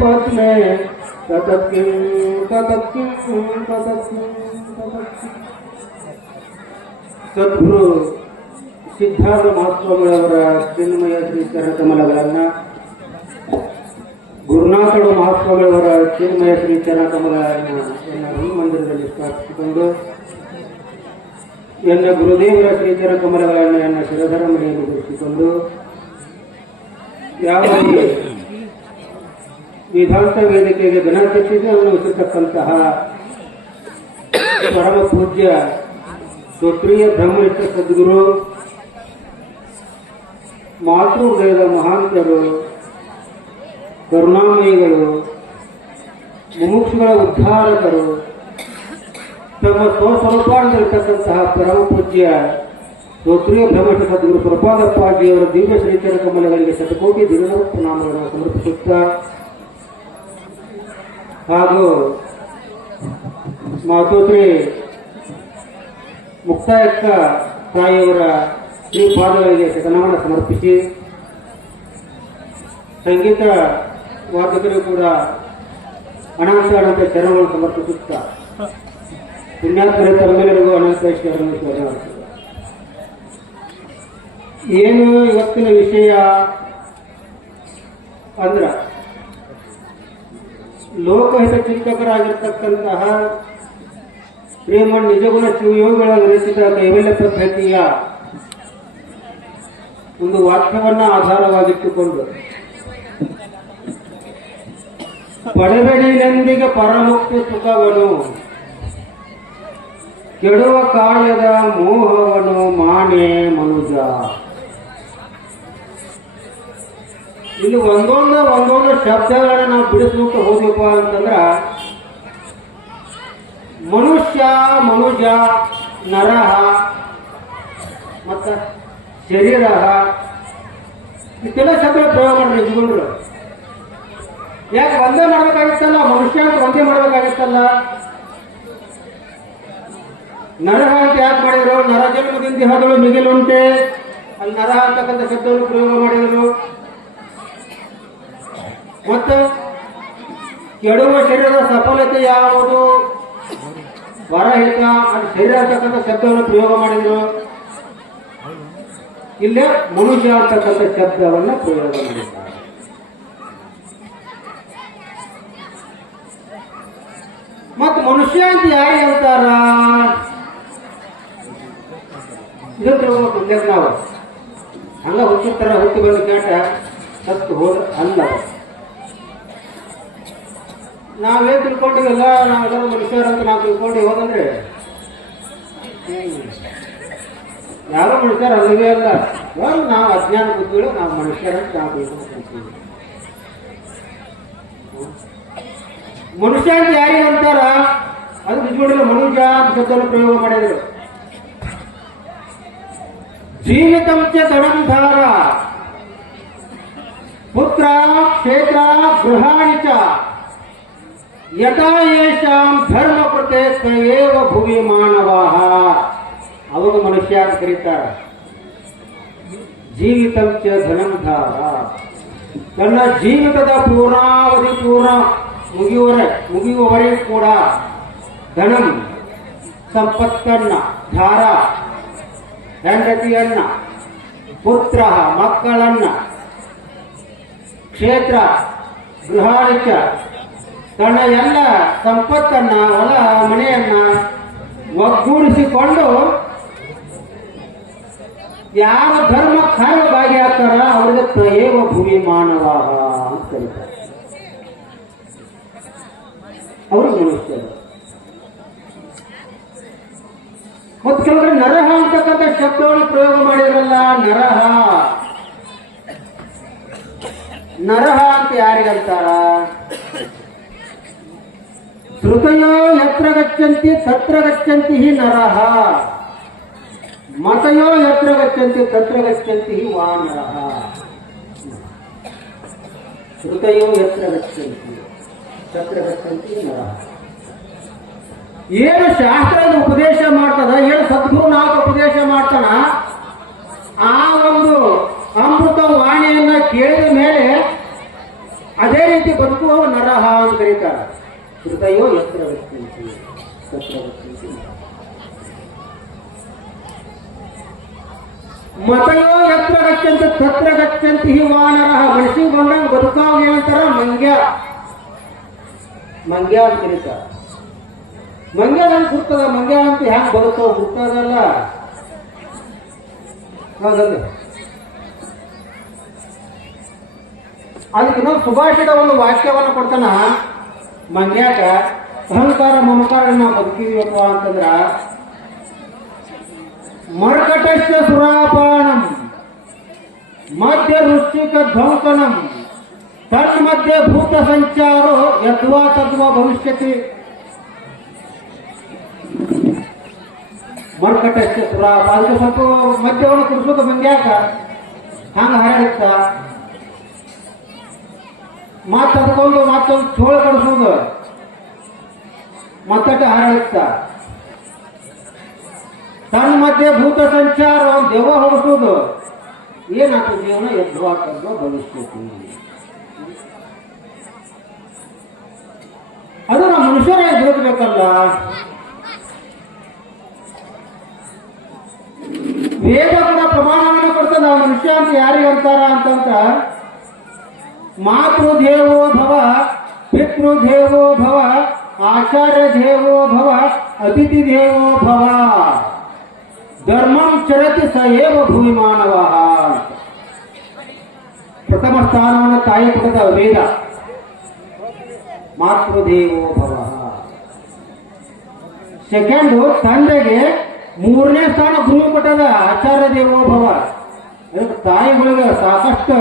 ಪದ್ಮೆ ತತತ್ಕಿಂ ತತತ್ಕಿಂ ತತತ್ಕಿಂ ತತತ್ಕಿಂ ಸದ್ಗುರು ಸಿದ್ಧಾರ್ಥ ಮಹಾಸ್ವಾಮಿಯವರ ಚಿನ್ಮಯ ಶ್ರೀ ಚರಣಕಮಲಗಳನ್ನು ಗುರುನಾಥಳು ಮಹಾಸ್ವಾಮಿಯವರ ಚಿನ್ಮಯ ಶ್ರೀ ಈ ಮಂದಿರದಲ್ಲಿ ಸ್ಥಾಪಿಸಿಕೊಂಡು, ಎನ್ನ ಗುರುದೇವರ ಶ್ರೀಚರ ಕಮಲಗಳನ್ನು ಎನ್ನ ಶಿರಧರ ಮನೆಯನ್ನು ಗುರುತಿಸಿಕೊಂಡು, ಯಾವ ವಿಧಾನಸಭಾ ವೇದಿಕೆಗೆ ಗಣಾಧ್ಯಕ್ಷತೆಯನ್ನು ವಹಿಸಿರ್ತಕ್ಕಂತಹ ಪರಮ ಪೂಜ್ಯ ಶ್ರೋತ್ರಿಯ ಬ್ರಹ್ಮನಿಷ್ಠ ಸದ್ಗುರು, ಮಾತೃ ಹೃದಯದ ಮಹಾಂತರು, ಕರುಣಾಮಯಿಗಳು, ಮುಮುಕ್ಷುಗಳ ಉದ್ಧಾರಕರು, ತಮ್ಮ ಸ್ವಸ್ವರೂಪಾನದಲ್ಲಿರ್ತಕ್ಕಂತಹ ಪರಮ ಪೂಜ್ಯ ಶ್ರೋತ್ರಿಯ ಬ್ರಹ್ಮನಿಷ್ಠ ಸದ್ಗುರು ಪ್ರಪಾದಪ್ಪಾಜಿಯವರ ದಿವ್ಯ ಶ್ರೀಚರ ಕಮಲಗಳಿಗೆ ಶತಕೋಟಿ ದಿನದ ಪ್ರಣಾಮಗಳನ್ನು ಸಮರ್ಪಿಸುತ್ತಾ ಹಾಗೂ ಮಾತೋತ್ರಿ ಮುಕ್ತಾಯಕ್ಕ ತಾಯಿಯವರ ಈ ಪಾದಗಳಿಗೆ ಶತನವನ್ನು ಸಮರ್ಪಿಸಿ, ಸಂಗೀತ ವಾದಕರು ಕೂಡ ಅನಂತ ಚರಣವನ್ನು ಸಮರ್ಪಿಸುತ್ತಾ, ಪುಣ್ಯಾತ್ಮರ ತಮ್ಮೆಲ್ಲರಿಗೂ ಅನಂತ ಶರಣವನ್ನು ಶರಣಾರ್ಥಿಗಳು. ಏನು ಇವತ್ತಿನ ವಿಷಯ ಅಂದ್ರ ಲೋಕಹಿತ ಚಿಂತಕರಾಗಿರ್ತಕ್ಕಂತಹ ಶ್ರೀಮನ್ ನಿಜಗುಣ ಶಿವಯೋಗಿಗಳ ನಡೆಸಿದ ಕೈವಲ್ಯ ಪದ್ಧತಿಯ ಒಂದು ವಾಕ್ಯವನ್ನ ಆಧಾರವಾಗಿಟ್ಟುಕೊಂಡು. ಪಡೆಬೆಡಿನೊಂದಿಗೆ ಪರಮುಕ್ತಿ ಸುಖವನು, ಕೆಡುವ ಕಾರ್ಯದ ಮೋಹವನು ಮಾಣೆ ಮನುಜ. ಇಲ್ಲಿ ಒಂದೊಂದು ಒಂದೊಂದು ಶಬ್ದಗಳನ್ನ ನಾವು ಬಿಡಿಸ್ಲಿಕ್ಕೆ ಹೋದಪ್ಪ ಅಂತಂದ್ರ ಮನುಷ್ಯ, ಮನುಜ, ನರಹ, ಮತ್ತ ಶರೀರ ಇಷ್ಟೆಲ್ಲ ಶಬ್ದ ಪ್ರಯೋಗ ಮಾಡ್ರಿ ನಿಜಗೊಂಡ್ರು ಯಾಕೆ ಒಂದೇ ಮಾಡ್ಬೇಕಾಗಿತ್ತಲ್ಲ, ಮನುಷ್ಯ ಅಂತ ಒಂದೇ ಮಾಡ್ಬೇಕಾಗಿತ್ತಲ್ಲ? ನರಹ ಅಂತ ಯಾಕೆ ಮಾಡಿದ್ರು? ನರ ಜನ್ಮದಿಂದ ದೇಹಗಳು ಮಿಗಿಲುಂಟೆ. ಅಲ್ಲಿ ನರ ಅಂತಕ್ಕಂಥ ಶಬ್ದವನ್ನು ಪ್ರಯೋಗ ಮಾಡಿದರು. ಮತ್ತು ಕೆಡುವ ಶರೀರದ ಸಫಲತೆ ಯಾವುದು? ವರಹಿತ ಅಂತ ಶರೀರ ಅಂತಕ್ಕಂಥ ಶಬ್ದವನ್ನು ಪ್ರಯೋಗ ಮಾಡಿದರು. ಇಲ್ಲೇ ಮನುಷ್ಯ ಅಂತಕ್ಕಂಥ ಶಬ್ದವನ್ನು ಪ್ರಯೋಗ ಮಾಡಿದ್ದಾರೆ ಮತ್ತು ಮನುಷ್ಯ ಅಂತ ಯಾರು ಹೇಳ್ತಾರ ಇದು ನಾವು. ಹಂಗ ಹುಚ್ಚಿತ್ತರ ಹುಟ್ಟಿ ಬಂದು ಕೇಟ ಸತ್ತು ಹೋದ ಅಲ್ಲ ನಾವೇನ್ ತಿಳ್ಕೊಂಡಿವಲ್ಲ, ನಾವೆಲ್ಲರೂ ಮನುಷ್ಯರಂತ ನಾವು ತಿಳ್ಕೊಂಡು ಹೋಗಂದ್ರೆ? ಯಾರು ಮನುಷ್ಯರು ಅಲ್ಲವೇ ಅಲ್ಲ. ಒಂದು ನಾವು ಅಜ್ಞಾನ ಬುದ್ಧಿಗಳು, ನಾವು ಮನುಷ್ಯರಂತ ನಾವು ತಿಳ್ಕೊಂಡಿರ್ತೀವಿ. ಮನುಷ್ಯ ಅಂತ ಯಾರಿಗೆ ಅಂತಾರ. ಅದು ನಿಜವಾಗಿಲ್ಲ ಮನುಷ್ಯ ಅಂತ ಶಬ್ದವನ್ನು ಪ್ರಯೋಗ ಮಾಡಿದ್ರು. ಜೀವಿತಂಚ ಧನಂಧಾರ ಪುತ್ರ, ಕ್ಷೇತ್ರ, ಗೃಹಾಣಿ ಚ. ಯಥಾ ಯೇಷಾಂ ಧರ್ಮ ಪ್ರತ್ಯೇಕ ಭುವಿ ಮಾನವಾಹ ಅವಾಗ ಮನುಷ್ಯ ಅಂತ ಕರೀತಾರೆ ಜೀವಿತಂಚ ಧನಂಧಾರ ತನ್ನ ಜೀವಿತದ ಪೂರ್ಣಾವಧಿ ಪೂರ್ಣ ಮುಗಿಯುವರೆ ಮುಗಿಯುವವರೆಗೂ ಕೂಡ ಧನಂ ಸಂಪತ್ತನ್ನ ಧಾರ ಹೆಂಡತಿಯನ್ನ ಪುತ್ರ ಮಕ್ಕಳನ್ನ ಕ್ಷೇತ್ರ ಗೃಹಾಣಿಚ ತನ್ನ ಎಲ್ಲ ಸಂಪತ್ತನ್ನ, ಹೊಲ, ಮನೆಯನ್ನ ಒಗ್ಗೂಡಿಸಿಕೊಂಡು ಯಾವ ಧರ್ಮ ಕಾರ್ಯ ಭಾಗಿಯಾಗ್ತಾರ ಅವರಿಗೆ ತ್ರಯೇವ ಭೂಮಿ ಮಾನವ ಅಂತ ಕರೀತಾರೆ. ಅವರು ಮನುಷ್ಯರು ಮತ್ತು ಕೆಲವರು ನರಹ ಅಂತಕ್ಕಂಥ ಶಬ್ದವನ್ನು ಪ್ರಯೋಗ ಮಾಡಿರಲ್ಲ ನರಹ. ನರಹ ಅಂತ ಯಾರಿಗಂತಾರ ಶ್ರುತಯೋ ಯತ್ರ ಗಚ್ಚಂತಿ, ತತ್ರ ಗಚ್ಚಂತಿ ಹಿ ನರಹ ಮತಯೋ ಯತ್ರ ಗಚ್ಚಂತಿ, ತತ್ರ ಗಚ್ಚಂತಿ ಹಿ ವಾನರಹ ಶ್ರುತಯೋ ಯತ್ರ ಗಚ್ಚಂತಿ, ತತ್ರ ಗಚ್ಚಂತಿ ಹಿ ನರಹ ಏನು ಶಾಸ್ತ್ರದ ಉಪದೇಶ ಮಾಡ್ತದ, ಏನು ಸದ್ಗುರು ನಾಲ್ಕು ಉಪದೇಶ ಮಾಡ್ತಾನ? ಆ ಒಂದು ಅಮೃತ ವಾಣಿಯನ್ನ ಕೇಳಿದ ಮೇಲೆ ಅದೇ ರೀತಿ ಬದುಕುವ ನರಹ ಅಂತ ಕರೀತಾರೆ. ಹೃದಯೋ ಎತ್ತರ ವ್ಯಕ್ತಿ ಮತಯೋ ಎತ್ತರ ಗಚ್ಚಂತ ತತ್ರ ಗಚ್ಚಂತಿ ಹಿ ವಾನರಹ ಮನಸ್ಸಿಗೆ ಬಂದಂಗ ಬದುಕಾವ ಏನಂತಾರ ಮಂಗ್ಯ. ಮಂಗ್ಯ ಅಂತ ಕರೀತಾರೆ. ಮಂಗ್ಯ ಅಂತ ಗುರ್ತದ, ಮಂಗ್ಯ ಅಂತ ಹ್ಯಾಂಗ ಬದುಕೋ ಗುರ್ತದಲ್ಲ? ಹೌದಲ್ಲ ಅದಕ್ಕೆ ಇನ್ನೊಂದು ಸುಭಾಷಿತ ಒಂದು ವಾಕ್ಯವನ್ನು ಕೊಡ್ತಾನ. ಮಂಗ್ಯಾಕ ಅಹಂಕಾರ ಮಮಕಾರ ನಾವು ಬದುಕಿದೀವಪ್ಪ ಅಂತಂದ್ರ ಮರ್ಕಟಸ್ಯ ಸುರಾಪಾನಂ, ಮಧ್ಯ ವೃಶ್ಚಿಕ ಧ್ವಂಸನಂ ತನ್ಮಧ್ಯೆ ಭೂತ ಸಂಚಾರೋ ಯದ್ವಾ ತದ್ವಾ ಭವಿಷ್ಯತಿ. ಮರ್ಕಟಸ್ಯ ಸುರಾಪ, ಅದಕ್ಕೆ ಸ್ವಲ್ಪ ಮದ್ಯವನ್ನು ಕುಡಿಸೋದು ಮಂಗ್ಯಾಕ. ಹಂಗ ಹರಡುತ್ತ ಮತ್ತೆ ತಗೊಂಡು ಮತ್ತೊಂದು ಚೋಳ ಕಡಿಸೋದು. ಮತ್ತಟ ಹರಡುತ್ತ. ತನ್ನ ಮಧ್ಯೆ ಭೂತ ಸಂಚಾರ ದೇವ ಹೊಡಿಸೋದು. ಏನಾತ ಜೀವನ? ಎದ್ವಾಕಂದು ಭವಿಷ್ಯತಿ ಅದು ನಮ್ಮ ಮನುಷ್ಯರೇ ಬದುಕಬೇಕಲ್ಲ ವೇದ ಕೂಡ ಪ್ರಮಾಣವನ್ನು ಕೊಡ್ತದ. ಆ ಮನುಷ್ಯ ಅಂತ ಯಾರಿಗೆ ಅಂತಾರ ಅಂತಂತ ಮಾತೃದೇವೋ ಭವ, ಪಿತೃದೇವೋ ಭವ ಆಚಾರ್ಯ ದೇವೋ ಭವ ಅತಿಥಿ ದೇವೋ ಭವ. ಧರ್ಮಂ ಚರತಿ ಸ ಏವ ಭೂಮಿ ಮಾನವ. ಪ್ರಥಮ ಸ್ಥಾನವನ್ನು ತಾಯಿ ಕೊಟ್ಟದ ವೇದ. ಮಾತೃದೇವೋ ಭವ. ಸೆಕೆಂಡ್ ತಂದೆಗೆ ಮೂರನೇ ಸ್ಥಾನ ಭೂಮಿ ಕೊಟ್ಟದ ಆಚಾರ್ಯ ದೇವೋ ಭವ. ತಾಯಿಗಳಿಗೆ ಸಾಕಷ್ಟು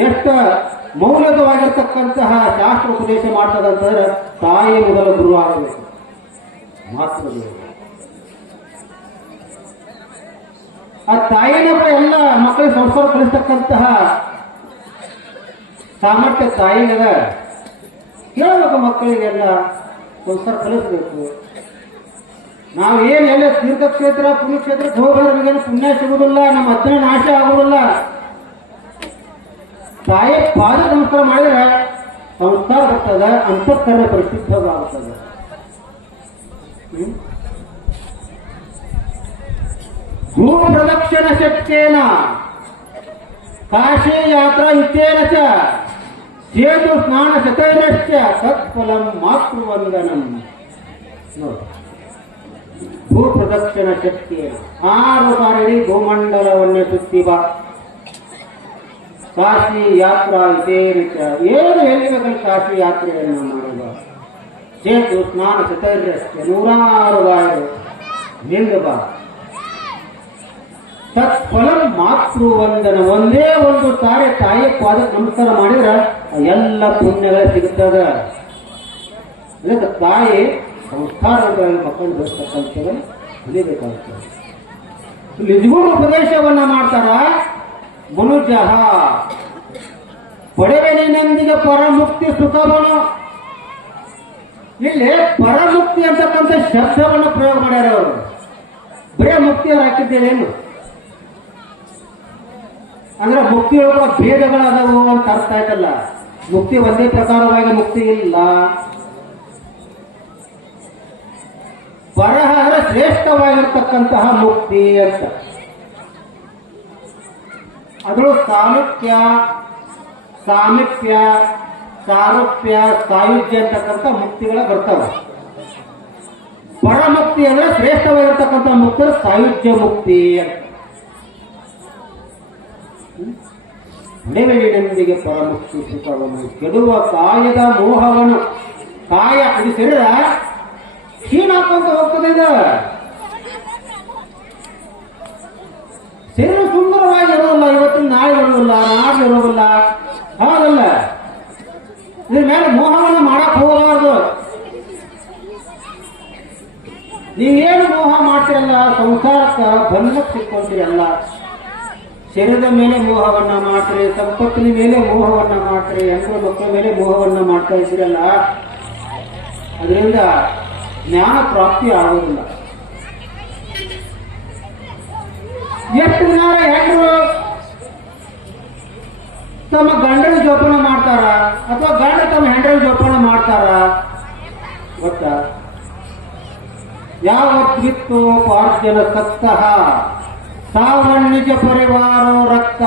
ಎಷ್ಟು ಮೌಲ್ಯವಾಗಿರ್ತಕ್ಕಂತಹ ಶಾಸ್ತ್ರ ಉಪದೇಶ ಮಾಡ್ತದಂತಂದ್ರೆ ತಾಯಿ ಮೊದಲ ಗುರು ಆಗಬೇಕು. ಮಾತ್ರ ಆ ತಾಯಿನ ಕೂಡ ಎಲ್ಲ ಮಕ್ಕಳಿಗೆ ಸಂಸ್ಕಾರ ಕಲಿಸ್ತಕ್ಕಂತಹ ಸಾಮರ್ಥ್ಯ ತಾಯಿಗದ, ಕೇಳಬೇಕು ಮಕ್ಕಳಿಗೆಲ್ಲ ಸಂಸ್ಕಾರ ಕಲಿಸ್ಬೇಕು. ನಾವು ಏನು ಎಲ್ಲ ತೀರ್ಥಕ್ಷೇತ್ರ ಪುಣ್ಯಕ್ಷೇತ್ರಕ್ಕೆ ಹೋಗೋದ್ರ ನಮಗೇನು ಪುಣ್ಯ ಸಿಗುದಿಲ್ಲ, ನಮ್ಮ ಹತ್ತಿರ ನಾಶ ಆಗುದಿಲ್ಲ. ತಾಯಿ ಪಾದ ನಮಸ್ಕಾರ ಮಾಡಿದ್ರೆ ಸಂಸ್ಕಾರ ಬರ್ತದ, ಅಂತಃಕರಣ ಪ್ರಸಿದ್ಧವಾಗುತ್ತದೆ? ಭೂ ಪ್ರದಕ್ಷಿಣ ಶಕ್ತೇನ, ಕಾಶಿ ಯಾತ್ರಾ ಇತ್ಯೇನ ಸೇತು ಸ್ನಾನ ಶತೈರಶ್ಚ ತತ್ಫಲಂ ಮಾತೃವಂದನಂ. ನೋಡಿ. ಭೂ ಪ್ರದಕ್ಷಿಣ ಶಕ್ತಿ ಆರು ಬಾರಿ ಭೂಮಂಡಲವನ್ನು ಸುತ್ತಿ ಬಾ. ಕಾಶಿ ಯಾತ್ರಾ ಇದೇ ಏನು ಹೇಳಿಬೇಕಲ್ಲ ಕಾಶಿ ಯಾತ್ರೆಯನ್ನು ಮಾಡುವ? ಸೇತು ಸ್ನಾನ ಶತೈರಶ್ಚ ನೂರಾರು ಬಾರಿ ನಿಂದು ಬಾ. ಮಾತೃ ವಂದನ. ಒಂದೇ ಒಂದು ತಾರೆ ತಾಯಿ ಪಾದ ನಮಸ್ಕಾರ ಮಾಡಿದ್ರೆ ಎಲ್ಲ ಪುಣ್ಯಗಳ ಸಿಗುತ್ತದ. ಅದಕ್ಕೆ ತಾಯಿ ಸಂಸ್ಕಾರ ಮಕ್ಕಳು ಬೆಳೆಸ್ತಕ್ಕಂಥದ್ದು ಕಲಿಬೇಕಾಗ್ತದೆ ನಿಜಗೂ ಉಪದೇಶವನ್ನ ಮಾಡ್ತಾರ? ಮನುಜ ಪಡೆವೆನಿನೊಂದಿಗೆ ಪರಮುಕ್ತಿ ಸುಖವನು ಇಲ್ಲಿ ಪರಮುಕ್ತಿ ಅಂತಕ್ಕಂಥ ಶಬ್ದವನ್ನು ಪ್ರಯೋಗ ಮಾಡ್ಯಾರ ಅವರು. ಬರೇ ಮುಕ್ತಿ ಅವ್ರು ಹಾಕಿದ್ದೇನೇನು ಅಂದ್ರೆ ಮುಕ್ತಿ ಒಳಗ ಭೇದಗಳಾದವು ಅಂತ ಅರ್ಥ ಆಯ್ತಲ್ಲ. ಮುಕ್ತಿ ಒಂದೇ ಪ್ರಕಾರವಾಗಿ ಮುಕ್ತಿ ಇಲ್ಲ. ಬರಹ ಅಂದ್ರೆ ಶ್ರೇಷ್ಠವಾಗಿರ್ತಕ್ಕಂತಹ ಮುಕ್ತಿ ಅಂತ. ಅದು ಸಾಮೀಪ್ಯ ಸಾಮೀಪ್ಯ, ಸಾರೂಪ್ಯ, ಸಾಯುಜ್ಯ ಅಂತಕ್ಕಂಥ ಮುಕ್ತಿಗಳ ಬರ್ತವೆ. ಪರಮುಕ್ತಿ ಅಂದ್ರೆ ಶ್ರೇಷ್ಠವಾಗಿರ್ತಕ್ಕಂಥ ಮುಕ್ತಿ ಸಾಯುಜ್ಯ ಮುಕ್ತಿ ಅಂತ. ಪರಮುಕ್ತಿ ಸುಖವನ್ನು ಕೆಡುವ ಕಾಯದ ಮೋಹವನ್ನು ಕಾಯ, ಇದು ಶರೀರ ಕ್ಷೀಣ ಹಾಕೊಂತ ಹೋಗ್ತದೆ ಶರೀರ ಸುಂದರವಾಗಿ ಇರೋಲ್ಲ, ಇವತ್ತಿನ ನಾಳೆ ಇರೋದಿಲ್ಲ ನಾಳೆ ಇರೋದಿಲ್ಲ. ಹೌದಲ್ಲ ಇದ್ರ ಮೇಲೆ ಮೋಹವನ್ನು ಮಾಡಕ್ ಹೋಗಬಾರ್ದು. ನೀವೇನು ಮೋಹ ಮಾಡ್ತೀರಲ್ಲ, ಸಂಸಾರಕ್ಕ ಬಂಧಕ್ಕೆ ಸಿಕ್ಕೊಂತೀರಲ್ಲ. ಶರೀರದ ಮೇಲೆ ಮೋಹವನ್ನ ಮಾಡ್ತೀರಿ, ಸಂಪತ್ತಿನ ಮೇಲೆ ಮೋಹವನ್ನ ಮಾಡ್ತೀರಿ ಹೆಣ್ಣು ಮಕ್ಕಳ ಮೇಲೆ ಮೋಹವನ್ನ ಮಾಡ್ತಾ ಇದ್ದೀರಲ್ಲ, ಅದರಿಂದ ಜ್ಞಾನ ಪ್ರಾಪ್ತಿ ಆಗುವುದಿಲ್ಲ ಎಷ್ಟು ಜನ ತಮ್ಮ ಗಂಡನ ಜೋಪಾನ ಮಾಡ್ತಾರ ಅಥವಾ ಗಂಡ ತಮ್ಮ ಹೆಂಡ್ರ ಜೋಪಾನ ಮಾಡ್ತಾರ? ಗೊತ್ತಾ? ಯಾವತ್ವಿತ್ತು ಪಾರ್ಜನ ಸಕ್ತಃ ಸಾವಣ್ಣಿಜ ಪರಿವಾರೋ ರಕ್ತ.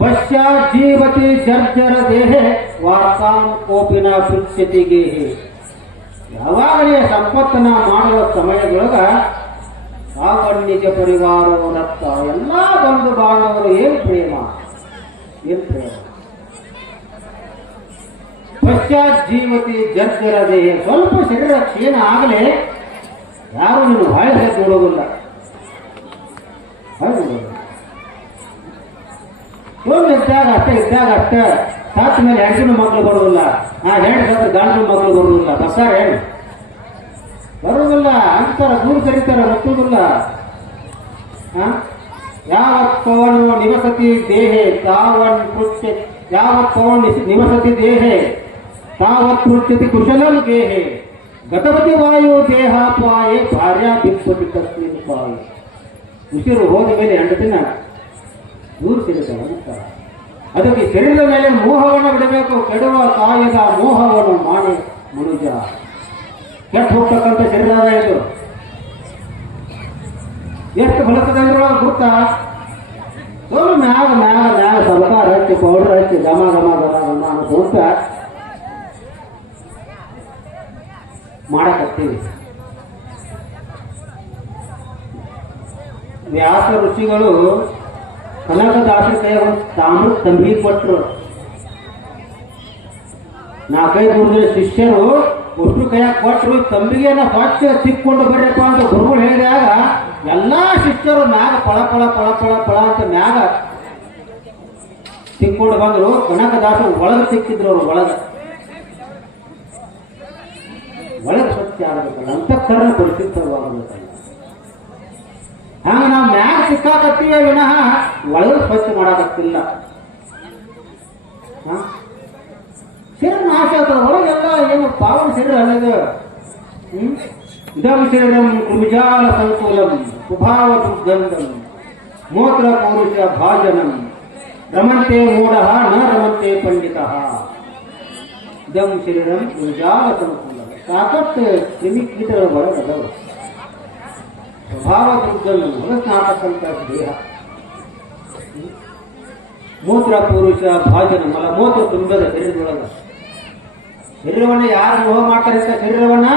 ಪಶ್ಚಾ ಜೀವತಿ ಜರ್ಜರ ದೇಹ ವಾರ್ತಾಂ ಕೋಪಿನ ಪುಕ್ಷತಿಗೆ ಯಾವಾಗಲೇ ಸಂಪತ್ತನ ಮಾಡುವ ಸಮಯದೊಳಗ ಸಾವನ್ನಿಜ ಪರಿವಾರೋ ಎಲ್ಲ ಬಂಧು ಬಾಂಧವರು ಏನ್ ಪ್ರೇಮ? ಏನ್ ಪ್ರೇಮ? ಪಶ್ಚಾತ್ ಜೀವತಿ ಜರ್ಜರ ದೇಹ. ಸ್ವಲ್ಪ ಶರೀರ ಕ್ಷೀಣ ಆಗಲೇ ಯಾರು ನೀನು ಹಾಳು ನೋಡೋದಿಲ್ಲ ಒಂದು ಇದ್ದಾಗ ಅಷ್ಟೇ ಇದ್ದಾಗ ಅಷ್ಟೇ. ತಾತ ಮೇಲೆ ಹೆಣ್ಸಿನ ಮಕ್ಕಳು ಬರುವುದಿಲ್ಲ. ಆ ಹೆಣ್ಣು ಸತ್ತ ಗಾಂಧಿ ಮಕ್ಕಳು ಬರುವುದಿಲ್ಲ. ಬಸ್ಸಾರ ಹೆಣ್ಣು ಅಂತಾರ ದೂರ ಕರೀತಾರ ಯಾವ ಯಾವತ್ತವನು ನಿವಸತಿ ದೇಹೆ, ತಾವನ್ ಯಾವ ಯಾವತ್ತವನು ನಿವಸತಿ ದೇಹೆ, ತಾವತ್ ಕೃತ್ಯತಿ ಕುಶಲಂ ದೇಹೆ. ಗತವತಿ ವಾಯು ದೇಹಾಪಾಯೆ ಭಾರ್ಯ ಬಿಪ್ಪತಿ ತಸ್ಮಿನ್ ಪಾಯೆ. ಉಸಿರು ಹೋದ ಮೇಲೆ ಹೆಂಡತಿನ ದೂರ ಸಿಗುತ್ತಲ್ಲ ಅಂತ ಅದಕ್ಕೆ ಶರೀರದ ಮೇಲೆ ಮೋಹವನ್ನು ಬಿಡಬೇಕು. ಕೆಡುವ ಕಾಯದ ಮೋಹವನ್ನು ಮಾಡಿ ಮನುಜ ಕೆಟ್ಟ ಹೋಗ್ತಕ್ಕಂಥ ಶರೀರ ಇದು. ಎಷ್ಟು ಬಳಸದ ಇದ್ರೊಳಗೆ ಗೊತ್ತಾ? ಸ್ವಲ್ಪ ಮ್ಯಾಗ ಮ್ಯಾಗ ಮ್ಯಾಗ ಸರ್ಕಾರ ಹಚ್ಚಿ ಪೌಡರ್ ಹಚ್ಚಿ ಗಮ ಗಮ ಗಮ ಗಮ ಅನ್ಕೊಂತ ಮಾಡಕತ್ತೀವಿ ವ್ಯಾಸ ಋಷಿಗಳು ಕನಕದಾಸರ ಕೈ ಒಂದು ತಾಮ್ರ ತಂಬಿ ಕೊಟ್ಟರು ನಾಲ್ಕೈದು ಮೂರು ಶಿಷ್ಯರು ಒಟ್ಟು ಕೈಯಾಗ ಕೊಟ್ಟರು ತಂಬಿಗೆ ಪಕ್ಷ ತಿಕ್ಕೊಂಡು ಬರ್ರಪ್ಪ ಅಂತ ಗುರುಗಳು ಹೇಳಿದಾಗ, ಎಲ್ಲಾ ಶಿಷ್ಯರು ಮ್ಯಾಗ ಪಳ ಪಳ ಪಳ ಪಳ ಪಳ ಅಂತ ಮ್ಯಾಗ ತಿಕ್ಕೊಂಡು ಬಂದ್ರು. ಕನಕದಾಸರು ಒಳಗೆ ಸಿಕ್ಕಿದ್ರು ಅವ್ರು ಒಳಗೆ. ಒಳಗೆ ಸ್ವಚ್ಛ ಆಗಬೇಕಲ್ಲ ಅಂತಃಕರಣ ಪರಿಶುದ್ಧವಾಗಬೇಕಲ್ಲ ಹಂಗ ನಾವು ಮ್ಯಾಗ ಸಿಕ್ಕಾಕತ್ತೀವಿ ವಿನಃ, ಒಳಗೆ ಸ್ವಚ್ಛ ಮಾಡಾಕತ್ತಿಲ್ಲ. ಹ? ಶರೀರ ನಾಶ ಆಗ್ತದೆ ಒಳಗೆಲ್ಲ ಏನು ಪಾವನ ಶರೀರ ಅಲ್ಲದು ಹ್ಮ್ ಇದಂ ಶರೀರಂ ಕೃಮಿಜಾಲ ಸಂಕುಲಂ ಸುಭಾವ ದುರ್ಗಂಧಂ ಮೂತ್ರ ಪೌರುಷ ಭಾಜನಂ ರಮಂತೆ ಮೂಢ ನ ರಮಂತೆ ಪಂಡಿತ ಇದಂ ಶರೀರಂ ಕೃಮಿಜಾಲ ಸಂಕುಲಂ ಸಾಕಷ್ಟು ಕ್ರಿಮಿ ಕೀಟಗಳ ಒಳಗೆ ಅದಾವ ಸ್ವಭಾವ ದುರ್ಗಂಧಂ ಹೊಲಸ್ನಾತಕ್ಕಂಥ ದೇಹ ಮೂತ್ರ ಪುರುಷ ಭಾಜನ ಮಲ ಮೂತ್ರ ತುಂಬದ ಶರೀರದೊಳಗ ಶರೀರವನ್ನ ಯಾರು ಮೋಹ ಮಾಡ್ತಾರೆ ಅಂತ ಶರೀರವನ್ನ